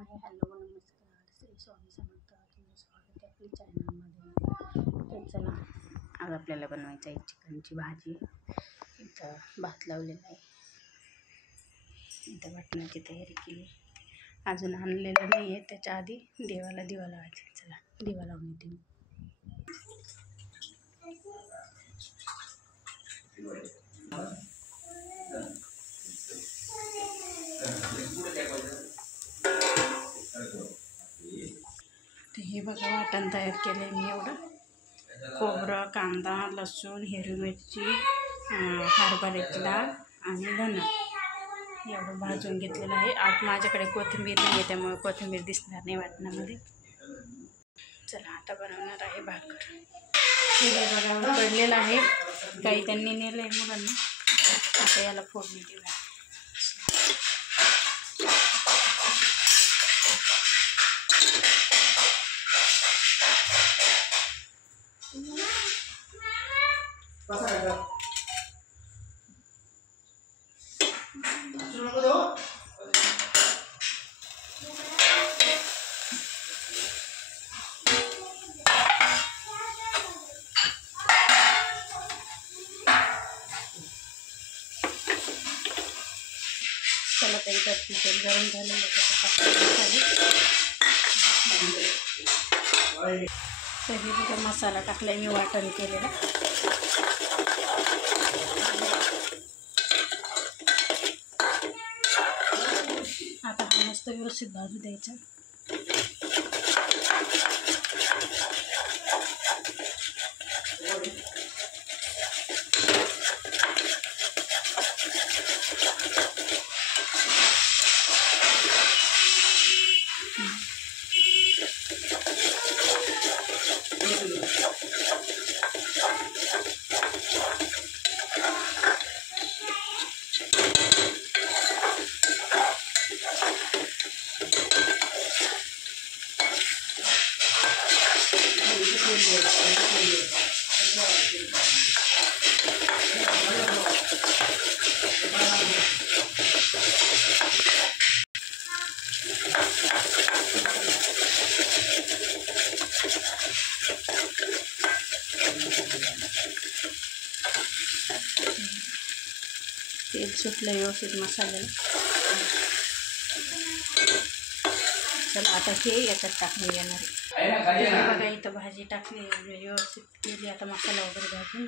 Hi hello नमस्कार श्री स्वामी समर्थ तुमचं स्वागत आहे आपल्या चॅनलमध्ये. तर चला आज आपल्याला बनवायचं आहे चिकनची भाजी. इथं भात लावलेला आहे, इथं वाटण्याची तयारी केली, अजून आणलेलं नाही आहे. त्याच्या आधी देवाला दिवा लावायचा. चला दिवा लावून येते. तर हे बघा वाटण तयार केलं आहे मी. एवढं खोबरं, कांदा, लसूण, हिरवी मिरची, हरभऱ्याची डाळ आणि धना एवढं भाजून घेतलेलं आहे. आज माझ्याकडे कोथिंबीर नाही आहे, त्यामुळे कोथिंबीर दिसणार नाही वाटणामध्ये. चला आता बनवणार आहे भाकर. हे बघा उकडलेलं आहे, काही त्यांनी नेलं आहे मुलांना. आता याला फोडणी देऊया. चला तर इथं तेल गरम झालं, तर हे बघा मसाला टाकला मी वाटण केलेला. आता हा मस्त व्यवस्थित भाजू द्यायचा. तेल सुटलं व्यवस्थित मसाल्याला. चला आता हे याच्यात टाकून येणार आहे. बघा इथं भाजी टाकली व्यवस्थित केली. आता मसाला वगैरे भाजून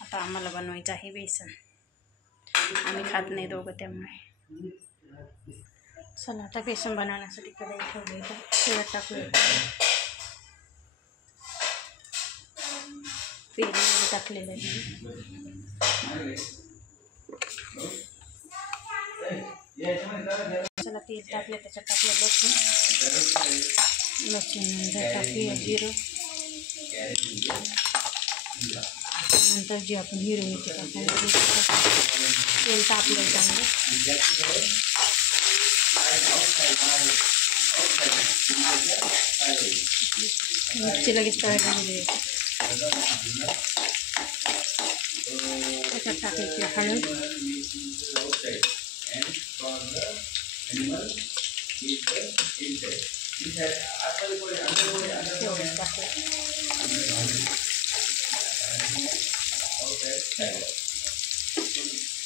आता आम्हाला बनवायचं आहे बेसन. आम्ही खात नाही दोघं, त्यामुळे चला आता बेसन बनवण्यासाठी कढई ठेवली. इथं तेल टाकूया. तेल टाकलेलं आहे. चला तेल टाकले, त्याच्यात टाकलं लसूण नंतर टाकूया जिरं, नंतर जी आपण हिरवी मिरची टाकून तेल तापलं चांगलं. मिरची लगेच तळायला म्हणजे त्याच्यात टाकायची हळद,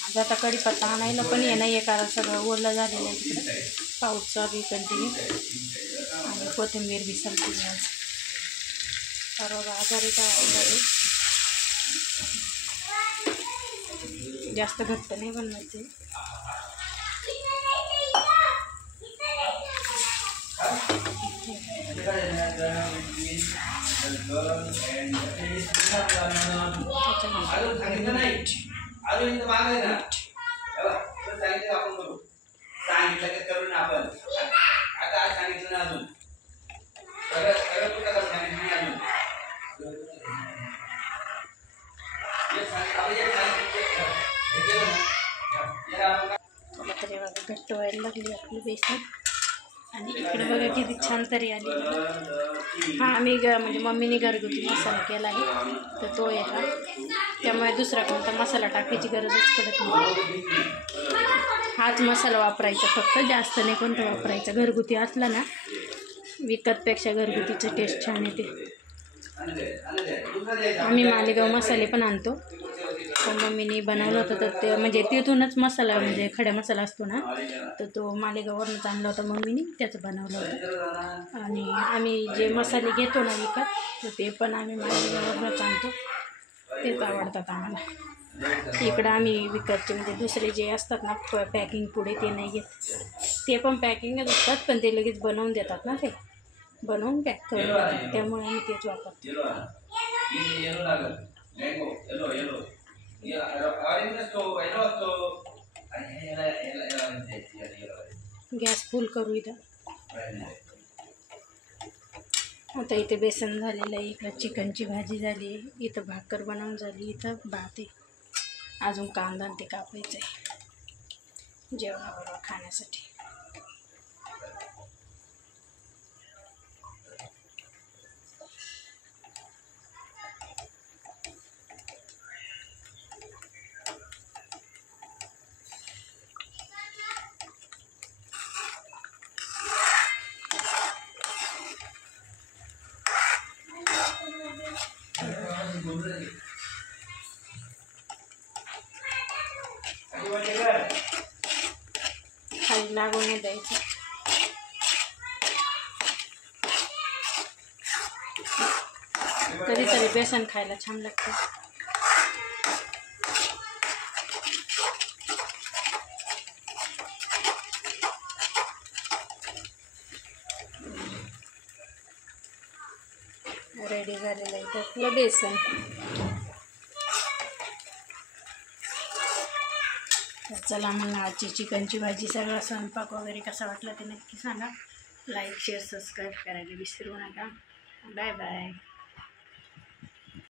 आज आता कढीपत्ता आणायला पण ये नाही आहे, कारण सगळं ओलं झालेलं आहे तिकडे. पाऊस चालू कंटिन्यू आणि कोथिंबीर बी संपली आज. सर्व आजारी काय जास्त घट्ट नाही बनवायचे. तरी बघा घट्ट व्हायला लागली आपली बेसन. आणि इकडे बघा किती छान तरी आली. हा आम्ही म्हणजे मम्मीने घरगुती मसाला केला आहे, तर तो आहे. त्यामुळे दुसरा कोणता मसाला टाकायची गरजच पडत नाही. हाच मसाला वापरायचा फक्त, जास्त नाही कोणता वापरायचा. घरगुती असला ना, विकतपेक्षा घरगुतीचं टेस्ट छान येते. आम्ही मालेगाव मसाले पण आणतो, पण मम्मीने बनवलं होतं तर ते म्हणजे तिथूनच मसाला, म्हणजे खड्या मसाला असतो ना, तर तो मालेगाववरूनच आणला होता मम्मीने, त्याचं बनवलं होतं. आणि आम्ही जे मसाले घेतो ना विकत, तर ते पण आम्ही मालेगाववरूनच आणतो, तेच आवडतात आम्हाला. इकडं आम्ही विकतचे म्हणजे दुसरे जे असतात ना पॅकिंग पुढे, ते नाही घेत. ते पण पॅकिंगच असतात, पण ते लगेच बनवून देतात ना, ते बनवून पॅक करून देतात, त्यामुळे आम्ही तेच वापरतो. गॅस फुल करू इथं. आता इथे बेसन झालेलं आहे, इकडं चिकनची भाजी झाली, इथं भाकर बनवून झाली, इथं भात आहे, अजून कांदा ते कापायचं आहे जेवणाबरोबर खाण्यासाठी. खाली लागून नाही द्यायचं. कधीतरी बेसन खायला छान लागतं. रेडी झालेलं आहे त्यातलं बेसन. तर चला, मला आजची चिकनची भाजी, सगळा स्वयंपाक वगैरे कसा वाटला ते नक्की सांगा. लाईक शेअर सबस्क्राईब करायला विसरू नका. Bye bye.